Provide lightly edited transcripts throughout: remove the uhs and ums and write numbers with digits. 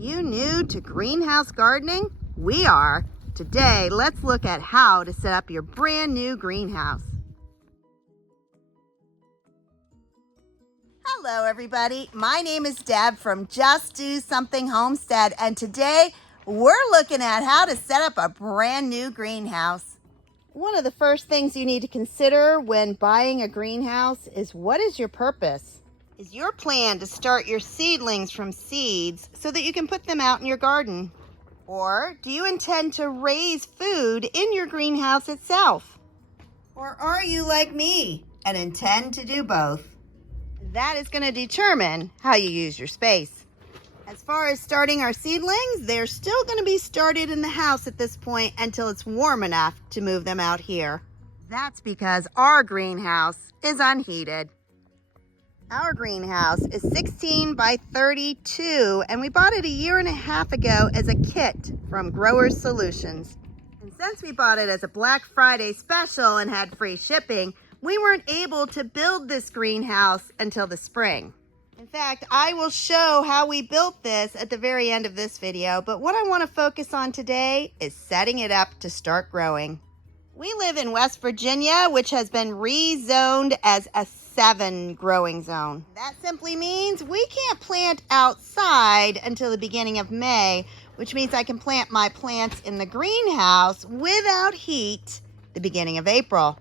you new to greenhouse gardening? We are. Today, let's look at how to set up your brand new greenhouse. Hello everybody, my name is Deb from Just Do Something Homestead, and today we're looking at how to set up a brand new greenhouse. One of the first things you need to consider when buying a greenhouse is, what is your purpose? Is your plan to start your seedlings from seeds so that you can put them out in your garden? Or do you intend to raise food in your greenhouse itself? Or are you like me and intend to do both? That is going to determine how you use your space. As far as starting our seedlings, they're still going to be started in the house at this point until it's warm enough to move them out here. That's because our greenhouse is unheated. Our greenhouse is 16 by 32, and we bought it a year and a half ago as a kit from Growers Solutions. And since we bought it as a Black Friday special and had free shipping, we weren't able to build this greenhouse until the spring. In fact, I will show how we built this at the very end of this video, but what I want to focus on today is setting it up to start growing. We live in West Virginia, which has been rezoned as a 7 growing zone. That simply means we can't plant outside until the beginning of May, which means I can plant my plants in the greenhouse without heat the beginning of April.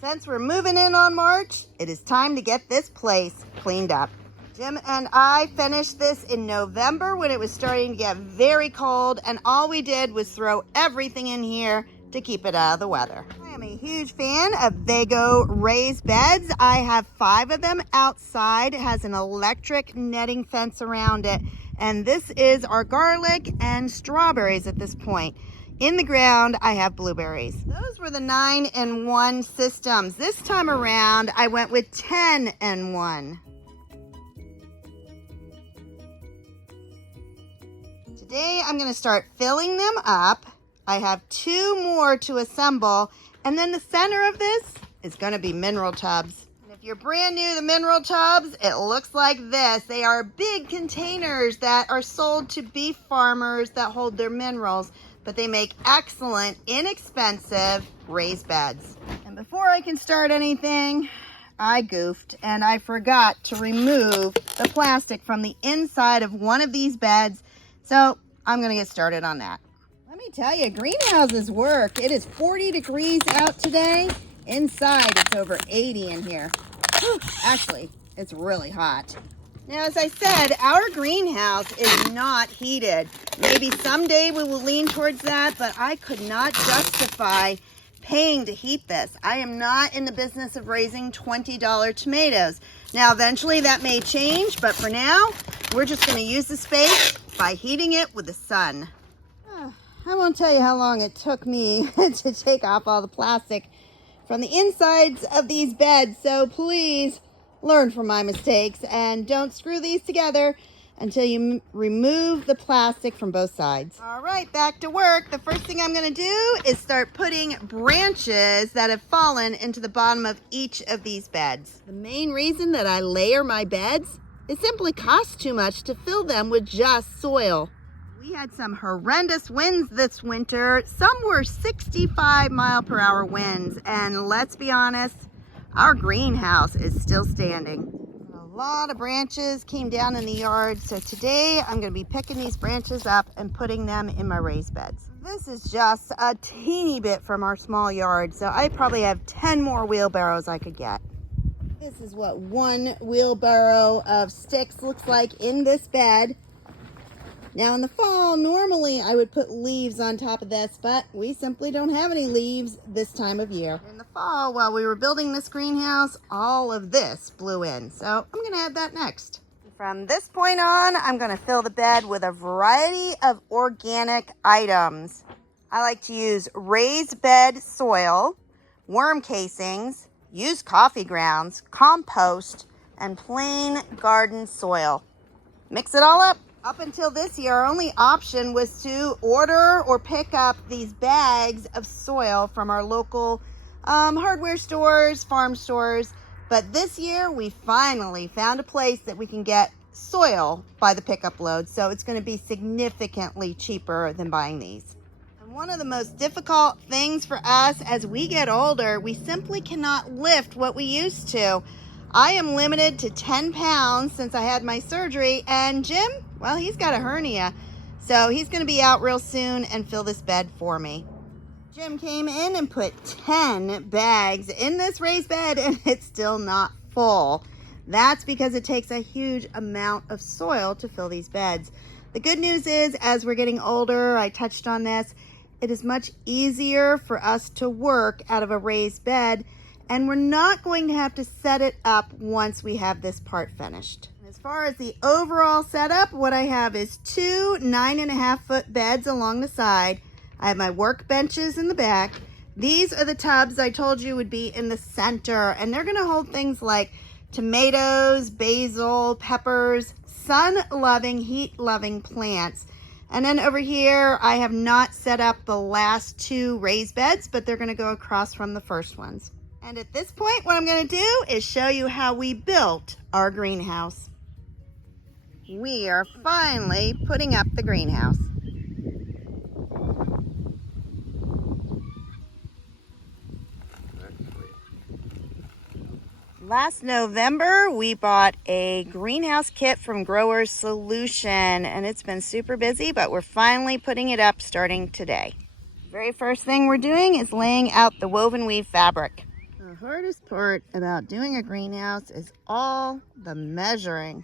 Since we're moving in on March, it is time to get this place cleaned up. Jim and I finished this in November when it was starting to get very cold, and all we did was throw everything in here to keep it out of the weather. I am a huge fan of Vago raised beds. I have 5 of them outside. It has an electric netting fence around it, and this is our garlic and strawberries at this point. In the ground, I have blueberries. Those were the 9-in-1 systems. This time around, I went with 10-in-1. Today, I'm going to start filling them up. I have 2 more to assemble, and then the center of this is going to be mineral tubs. And if you're brand new to mineral tubs, it looks like this. They are big containers that are sold to beef farmers that hold their minerals, but they make excellent, inexpensive raised beds. And before I can start anything, I goofed and I forgot to remove the plastic from the inside of one of these beds. So I'm gonna get started on that. Let me tell you, greenhouses work. It is 40 degrees out today. Inside, it's over 80 in here. Whew, actually, it's really hot. Now, as I said, our greenhouse is not heated. Maybe someday we will lean towards that, but I could not justify paying to heat this. I am not in the business of raising $20 tomatoes. Now, eventually that may change, but for now, we're just going to use the space by heating it with the sun. I won't tell you how long it took me to take off all the plastic from the insides of these beds, so please learn from my mistakes and don't screw these together until you remove the plastic from both sides. All right, back to work. The first thing I'm going to do is start putting branches that have fallen into the bottom of each of these beds. The main reason that I layer my beds is simply costs too much to fill them with just soil. We had some horrendous winds this winter. Some were 65-mile-per-hour winds, and let's be honest, our greenhouse is still standing. A lot of branches came down in the yard, so today I'm going to be picking these branches up and putting them in my raised beds. This is just a teeny bit from our small yard, so I probably have 10 more wheelbarrows I could get. This is what 1 wheelbarrow of sticks looks like in this bed. Now in the fall, normally I would put leaves on top of this, but we simply don't have any leaves this time of year. In the fall, while we were building this greenhouse, all of this blew in, so I'm going to add that next. From this point on, I'm going to fill the bed with a variety of organic items. I like to use raised bed soil, worm casings, used coffee grounds, compost, and plain garden soil. Mix it all up. Up until this year, our only option was to order or pick up these bags of soil from our local hardware stores, farm stores. But this year, we finally found a place that we can get soil by the pickup load, so it's going to be significantly cheaper than buying these. And one of the most difficult things for us as we get older, we simply cannot lift what we used to. I am limited to 10 pounds since I had my surgery, and Jim, well, he's got a hernia, so he's going to be out real soon and fill this bed for me. Jim came in and put 10 bags in this raised bed, and it's still not full. That's because it takes a huge amount of soil to fill these beds. The good news is, as we're getting older, I touched on this, it is much easier for us to work out of a raised bed, and we're not going to have to set it up once we have this part finished. As far as the overall setup, what I have is two 9.5-foot beds along the side. I have my work benches in the back. These are the tubs I told you would be in the center, and they're gonna hold things like tomatoes, basil, peppers, sun-loving, heat-loving plants. And then over here, I have not set up the last two raised beds, but they're gonna go across from the first ones. And at this point, what I'm gonna do is show you how we built our greenhouse. We are finally putting up the greenhouse. Last November, we bought a greenhouse kit from Growers Solution, and it's been super busy, but we're finally putting it up starting today. Very first thing we're doing is laying out the woven weave fabric. The hardest part about doing a greenhouse is all the measuring.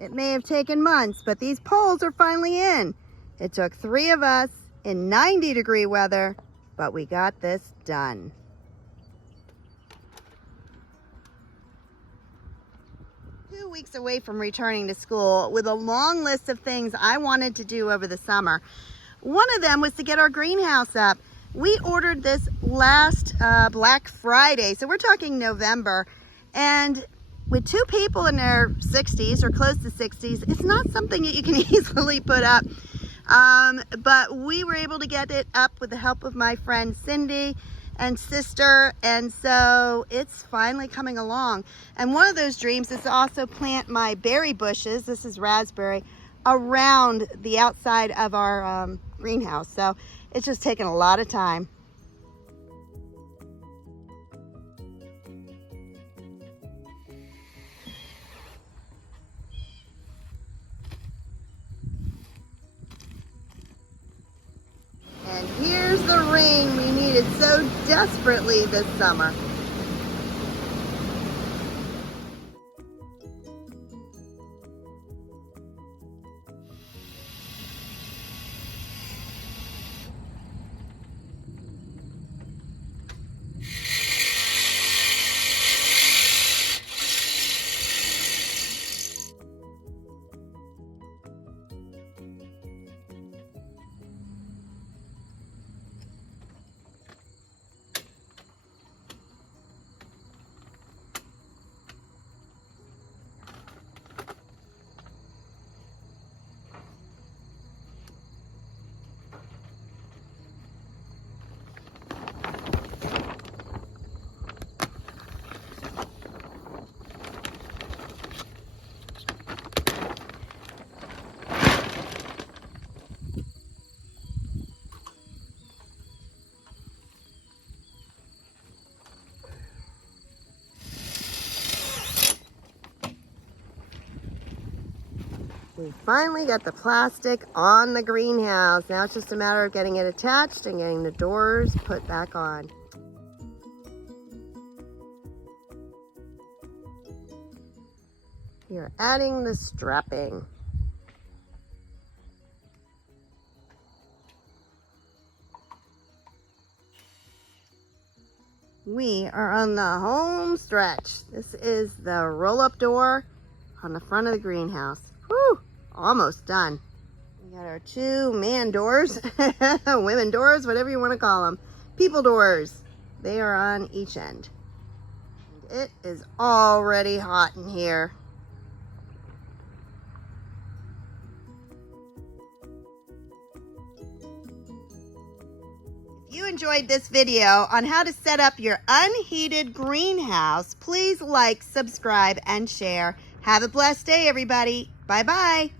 It may have taken months, but these poles are finally in. It took 3 of us in 90-degree weather, but we got this done. Two weeks away from returning to school with a long list of things I wanted to do over the summer. One of them was to get our greenhouse up. We ordered this last Black Friday, so we're talking November, and with 2 people in their 60s or close to 60s, it's not something that you can easily put up. But we were able to get it up with the help of my friend Cindy and sister, and so it's finally coming along. And one of those dreams is to also plant my berry bushes, this is raspberry, around the outside of our greenhouse. So it's just taken a lot of time. And here's the rain we needed so desperately this summer. We finally got the plastic on the greenhouse. Now it's just a matter of getting it attached and getting the doors put back on. We are adding the strapping. We are on the home stretch. This is the roll-up door on the front of the greenhouse. Whew, almost done. We got our 2 man doors, women doors, whatever you want to call them. People doors. They are on each end. And it is already hot in here. If you enjoyed this video on how to set up your unheated greenhouse, please like, subscribe, and share. Have a blessed day, everybody. Bye-bye.